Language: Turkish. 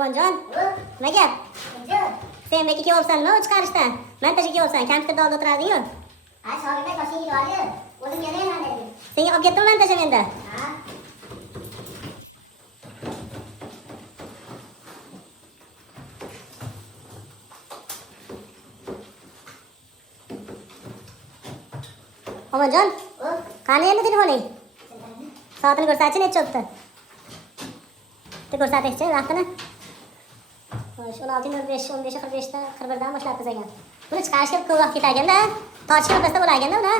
Omonjon, nima gap? Sen belki kuyovsanmi chiqarishdan? Montajga kuyovsan, kompyuterda oldida o'tirading-ku. Ha, shogirdlar toshkentga yubordi. O'zim yonayman dedim. Senga olib ketdimmi montajga endi? Ha. Omonjon, qani endi telefoning? Soatini ko'rsatchi, necha o'tdi? Bitta ko'rsatingchi vaqtini. Xo'sh, 16:05, 15:45 da 41 dan boshlab biz ekan. Buni chiqarishga ko'p vaqt ketar ekanda, tortishga birpasda bo'lar ekanda uni.